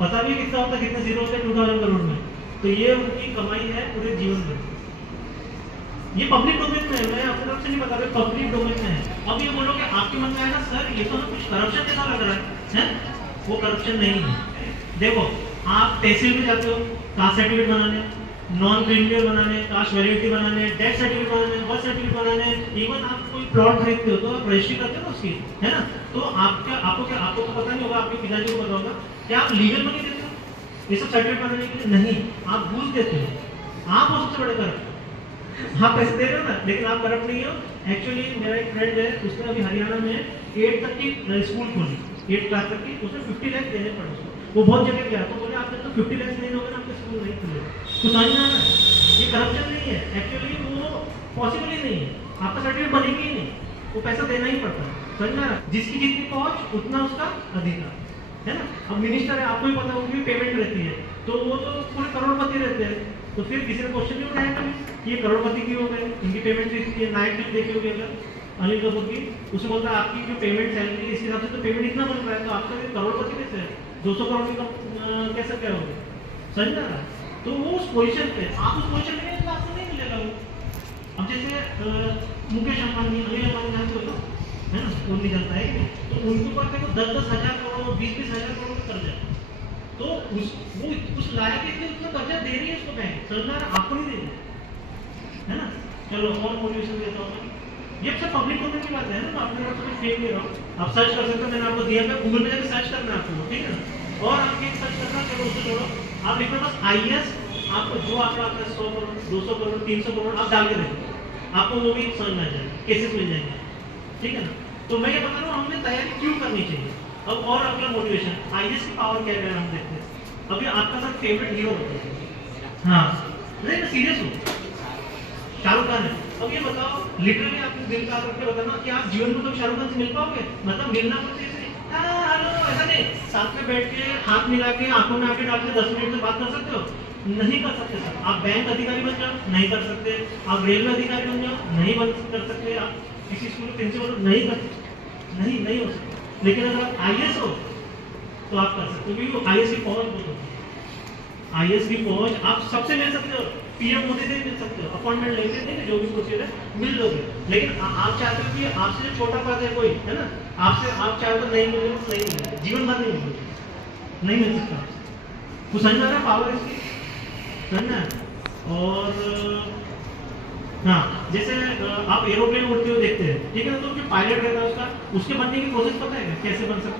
पता भी कितना होता है, कितने जीरो होते हैं 2000 करोड़ में। तो ये उनकी कमाई है पूरे जीवन में। ये पब्लिक डोमेन में है, मैं अपने तरफ से नहीं बता रहा, पब्लिक डोमेन में है। अब ये बोलोगे, आपके मन में आएगा सर ये तो कुछ करप्शन जैसा लग रहा है? वो करप्शन नहीं है। देखो, आप तहसील में जाते हो कास्ट सर्टिफिकेट बनाने, नॉन क्रिमिनल बनाने, कास्ट वैलिडिटी बनाने, डेथ सर्टिफिकेट बनाने, बर्थ सर्टिफिकेट बनाने, इवन आप कोई प्लॉट खरीदते हो तो आप रजिस्ट्री करते हो उसकी, है ना? तो आपको तो पता नहीं होगा, आपके पिताजी को पता होगा, क्या आप लीगल मनी देते हो ये सब सर्टिफिकेट बनाने के लिए? नहीं, आप घूस देते हो। आप हो सबसे बड़े करप्ट। आप पैसे दे रहे हो ना, लेकिन आप करप्ट नहीं हो। एक्चुअली मेरा एक फ्रेंड है, उसने अभी हरियाणा में 8 तक की स्कूल खोली, 8 क्लास तक की, उसने 50 लाख देने पड़े उसको। वो बहुत जगह गया तो बोले आपने तो 50 लाख नहीं दोगे ना आपके स्कूल नहीं खुलेगा। तो समझ में आ रहा है, ये करप्शन नहीं है, एक्चुअली वो पॉसिबल ही नहीं है, आपका सर्टिफिकेट बनेगी ही नहीं, वो पैसा देना ही पड़ता है। समझ में आ रहा है, जिसकी जितनी पहुंच उतना उसका अधिकार, है ना? अब मिनिस्टर है, आपको भी पता होगी पेमेंट रहती है, तो वो तो पूरे करोड़पति रहते हैं, तो फिर किसी ने क्वेश्चन नहीं उठाया कभी कि ये करोड़पति क्यों हो गए, इनकी पेमेंट इतनी है। नायक की देखी होगी अगर, अनिल कपूर की, उसमें बोलता है आपकी जो पेमेंट सैलरी इस हिसाब से तो पेमेंट इतना बन रहा है, तो आपका करोड़पति कैसे है? 200 करोड़ की कैसे क्या होगा? समझ में आ रहा है? तो वो उस पोजीशन पे, आप उस पोजीशन में तो आपको नहीं मिलेगा वो। अब जैसे मुकेश अंबानी, अनिल अंबानी जानते हो तो, है ना? वो नहीं जानता है कि नहीं? तो उनके ऊपर देखो 10-10 हजार करोड़, 20-20 हजार करोड़ का कर्जा, तो उस लायक इसलिए उतना कर्जा दे रही है उसको बैंक, समझ में आ रहा है? आपको नहीं दे रही है ना? चलो और मोटिवेशन देता हूँ। ये सब पब्लिक डोमेन की बात है ना, तो अपने तरफ से फेक नहीं रहा। आप सर्च कर सकते हो, मैंने आपको दिया है, गूगल पे जाकर सर्च करना है आपको, ठीक है ना? और आप एक सर्च करना, चलो उसको छोड़ो, आप लिखो बस IAS, आपको जो आंकड़ा आता है 100 करोड़, 200 करोड़, 300 करोड़, आप डाल के देखो, आपको वो भी समझ में आ जाएगा, केसेस मिल जाएंगे, ठीक है ना? तो मैं ये बता रहा हूँ हमें तैयारी क्यों करनी चाहिए। अब और अगला मोटिवेशन, IAS की पावर क्या है हम देखते हैं। अभी आपका सब फेवरेट हीरो होता है, हाँ नहीं मैं सीरियस हूँ, शाहरुख खान है। अब ये बताओ, लिटरली आपने दिल का करके बताना कि आप जीवन में तो शाहरुख खान से मिल पाओगे? मतलब मिलना पड़ता है हेलो ऐसा नहीं, साथ में बैठ के हाथ मिला के आंखों में आके डाल के 10 मिनट से बात कर सकते हो? नहीं कर सकते सर। आप बैंक अधिकारी बन जाओ, नहीं कर सकते। आप रेलवे अधिकारी बन जाओ, नहीं बन कर सकते। आप किसी स्कूल में प्रिंसिपल नहीं कर सकते, नहीं हो सकते। लेकिन अगर आप IAS हो तो आप कर सकते हो, क्योंकि IAS की पहुंच बहुत होती है। IAS की पहुंच आप सबसे मिल सकते हो, PM मोदी से मिल सकते हो, अपॉइंटमेंट लेके नहीं, जो भी प्रोसीजर है मिल लोगे। लेकिन आप चाहते हो कि आपसे जो छोटा पद है कोई, है ना, आपसे आप चाहे तो नहीं मिले, नहीं मिलेगा, जीवन भर नहीं मिलेगा, नहीं मिल सकता। तो समझ में आ रहा है पावर इसकी, समझना है? और हाँ, जैसे आप एरोप्लेन उड़ते हुए देखते हैं, ठीक है ना, तो जो पायलट रहता है उसका, उसके बनने की कोशिश पता है कैसे बन सकती है?